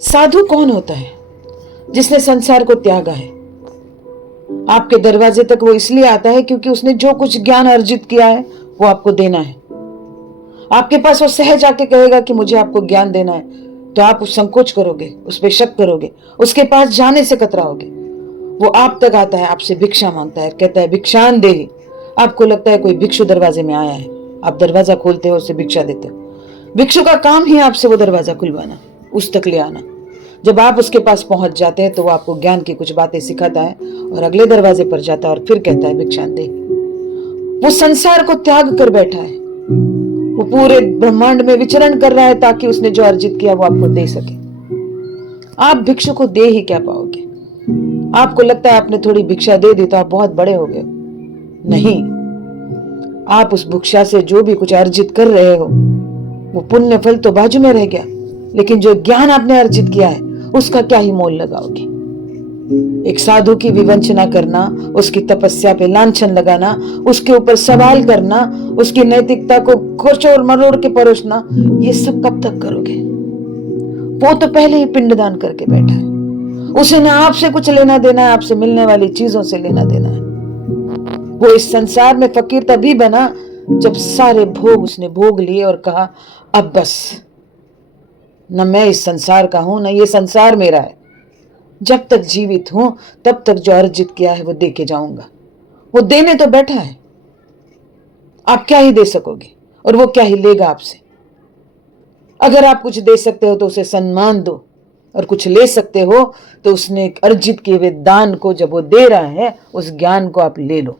साधु कौन होता है? जिसने संसार को त्यागा है। आपके दरवाजे तक वो इसलिए आता है क्योंकि उसने जो कुछ ज्ञान अर्जित किया है वो आपको देना है। आपके पास वो सहज आके कहेगा कि मुझे आपको ज्ञान देना है, तो आप उस संकोच करोगे, उस पर शक करोगे, उसके पास जाने से कतराओगे। वो आप तक आता है, आपसे भिक्षा मांगता है, कहता है भिक्षान देहि। आपको लगता है कोई भिक्षु दरवाजे में आया है, आप दरवाजा खोलते हो, उसे भिक्षा देते हो। भिक्षु का काम ही आपसे वो दरवाजा खुलवाना, उस तक ले आना। जब आप उसके पास पहुंच जाते हैं तो वो आपको ज्ञान की कुछ बातें सिखाता है और अगले दरवाजे पर जाता है और फिर कहता है भिक्षान दे। वो संसार को त्याग कर बैठा है, वो पूरे ब्रह्मांड में विचरण कर रहा है ताकि उसने जो अर्जित किया वो आपको दे सके। आप भिक्षु को दे ही क्या पाओगे? आपको लगता है आपने थोड़ी भिक्षा दे दी तो आप बहुत बड़े हो गए। नहीं, आप उस भिक्षा से जो भी कुछ अर्जित कर रहे हो वो पुण्य फल तो बाजू में रह गया, लेकिन जो ज्ञान आपने अर्जित किया है उसका क्या ही मोल लगाओगे? एक साधु की विवंचना करना, उसकी तपस्या पे लांछन लगाना, उसके ऊपर सवाल करना, उसकी नैतिकता को खोचोर मरोड़ के परोसना, ये सब कब तक करोगे? वो तो पहले ही पिंडदान करके बैठा है। उसे ना आपसे कुछ लेना देना है, आपसे मिलने वाली चीजों से लेना देना है। वो इस संसार में फकीर तभी बना जब सारे भोग उसने भोग लिए और कहा अब बस, न मैं इस संसार का हूं, न ये संसार मेरा है। जब तक जीवित हूं तब तक जो अर्जित किया है वो दे के जाऊंगा। वो देने तो बैठा है, आप क्या ही दे सकोगे और वो क्या ही लेगा आपसे? अगर आप कुछ दे सकते हो तो उसे सम्मान दो, और कुछ ले सकते हो तो उसने अर्जित किए हुए दान को, जब वो दे रहा है, उस ज्ञान को आप ले लो।